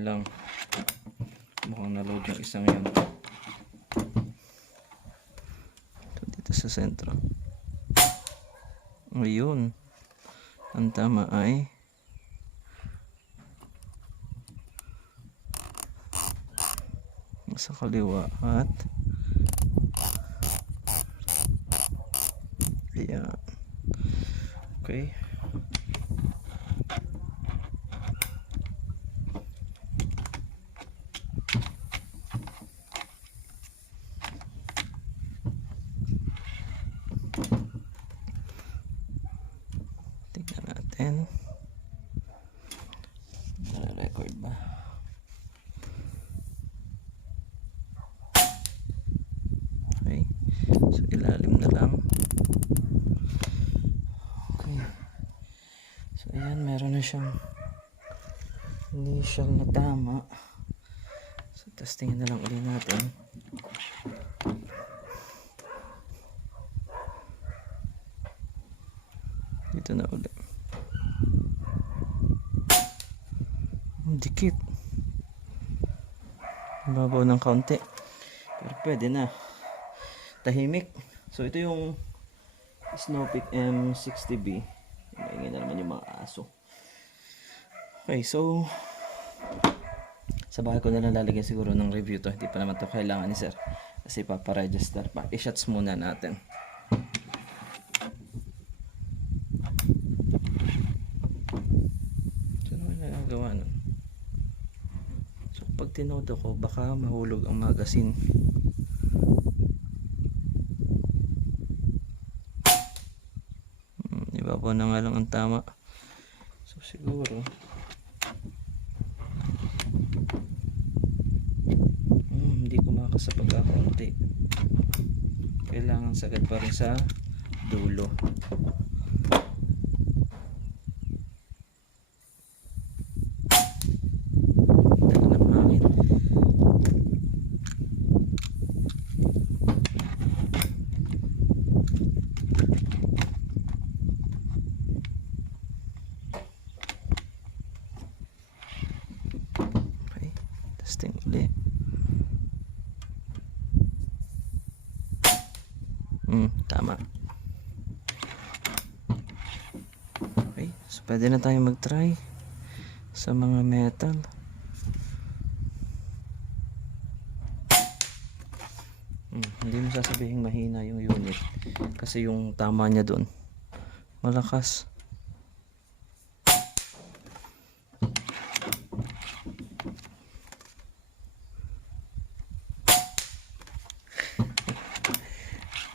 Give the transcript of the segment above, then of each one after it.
Yun lang. Mukhang na-load yung isang yun. Ito dito sa sentro. Ayun. Ang tama ay sa kaliwa at ayan. Okay. Tignan natin. Nare-record ba? Okay. So ilalim na lang. Okay. So ayan, meron na siyang initial na tama. So testingin na lang ulit natin. Dito na ulit. Dikit. Babaw ng kaunti. Pero pwede na. Tahimik. So ito yung Snowpeak M60B. Maingay na naman yung mga aso. Okay, so sa bahay ko na lang lalagyan siguro ng review to. Hindi pa naman to kailangan ni sir. Kasi paparegister pa. I-shots muna natin. So ano yung nagagawa nun? So pag tinodo ko, baka mahulog ang magazine. Ibabaw na nga lang ang tama. So siguro hindi ko makasa pagkakaunti. Kailangan sagad pa rin sa dulo. Dala ng hangin. Okay, testing ulit. Tama. Okay, so pwede na tayo mag-try sa mga metal. Hindi mo sasabihin mahina yung unit kasi yung tama niya doon malakas.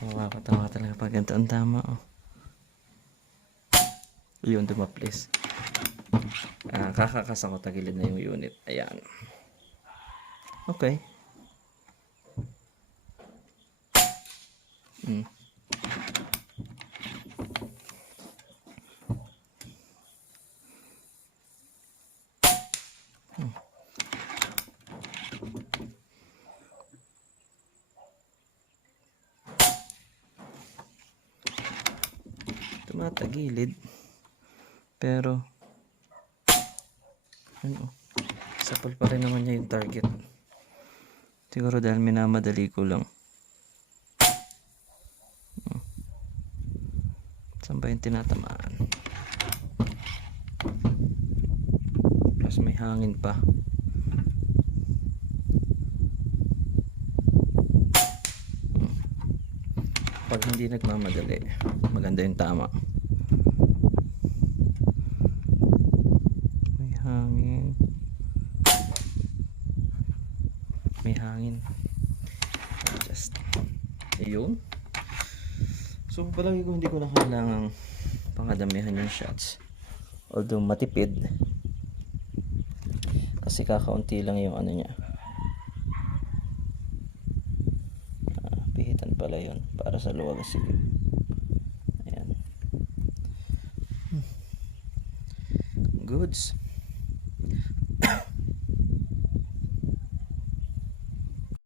Makakatawa talaga pag ganito ang tama. Yun, dumaplis. Kakakas ako, tagilid na yung unit. Ayan. Okay. Tumatagilid. Pero ano, sapal pa rin naman niya yung target. Siguro dahil minamadali ko lang. Saan ba yung tinatamaan? Plus may hangin pa. Pag hindi nagmamadali, maganda yung tama. May hangin. May hangin. Just yun. So palagi ko hindi ko na kailangang pangadamihan yung shots. Although matipid. Kasi kakaunti lang yung ano niya. Pihitan pala yun para sa luwag sige. Ayan. Goods.